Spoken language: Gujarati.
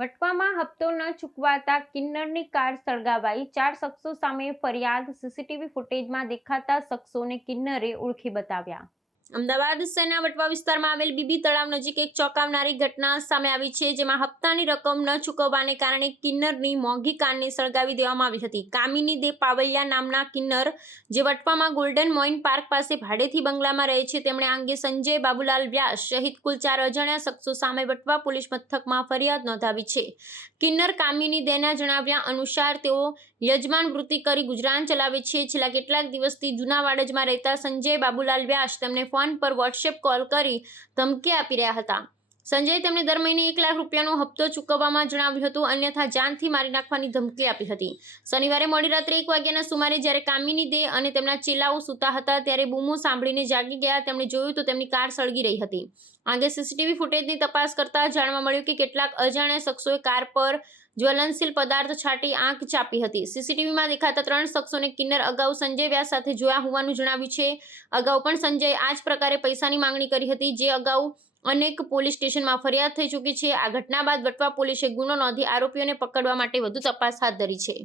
વટવામાં હપ્તો ન ચૂકવાતા કિન્નરની કાર સળગાવાઈ. ચાર શખ્સો સામે ફરિયાદ. સીસીટીવી ફૂટેજમાં દેખાતા શખ્સોને કિન્નરે ઓળખી બતાવ્યા. અમદાવાદ શહેરના વટવા વિસ્તારમાં આવેલ બીબી તળાવ નજીક એક ચોંકાવનારી ઘટના સામે આવી છે, જેમાં હપ્તાની રકમ ન ચૂકવવાને કારણે કિન્નરની મોંઘી કારને સળગાવી દેવામાં આવી હતી. કામિની દે પાવલિયા નામના કિન્નર, જે વટવામાં ગોલ્ડન મોઇન પાર્ક પાસે ભાડેથી બંગલામાં રહે છે, તેમણે આ અંગે સંજય બાબુલાલ વ્યાસ સહિત કુલ ચાર અજાણ્યા શખ્સો સામે વટવા પોલીસ મથકમાં ફરિયાદ નોંધાવી છે. કિન્નર કામિની દેના જણાવ્યા અનુસાર, તેઓ યજમાન વૃત્તિ કરી ગુજરાન ચલાવે છે. છેલ્લા કેટલાક દિવસથી જૂના વાડજમાં રહેતા સંજય બાબુલાલ વ્યાસ તેમને ફોન પર વોટ્સએપ કોલ કરી ધમકી આપી રહ્યા હતા. સંજય તેમને દર મહિને એક લાખ રૂપિયાનો હપ્તો ચૂકવવામાં જણાવ્યું હતું, અન્યથા જાનથી મારી નાખવાની ધમકી આપી હતી. શનિવારે મોડી રાત્રે એક વાગ્યાના સુમારે જ્યારે કામિની દે અને તેમના ચેલાઓ સૂતા હતા, ત્યારે બૂમો સાંભળીને જાગી ગયા. તેમણે જોયું તો તેમની કાર સળગી રહી હતી. આગે સીસીટીવી ફૂટેજની તપાસ કરતા જાણવા મળ્યું કે કેટલાક અજાણ્યા શખ્સોએ કાર પર જ્વલનશીલ પદાર્થ છાંટી આંખ ચાપી હતી. સીસીટીવીમાં દેખાતા ત્રણ શખ્સોને કિન્નર અગાઉ સંજય વ્યાસ સાથે જોયા હોવાનું જણાવ્યું છે. અગાઉ પણ સંજય આ જ પ્રકારે પૈસાની માંગણી કરી હતી, જે અગાઉ અનેક પોલીસ સ્ટેશનમાં ફરિયાદ થઈ ચૂકી છે. આ ઘટના બાદ વટવા પોલીસે ગુનો નોંધી આરોપીઓને પકડવા માટે વધુ તપાસ હાથ ધરી છે.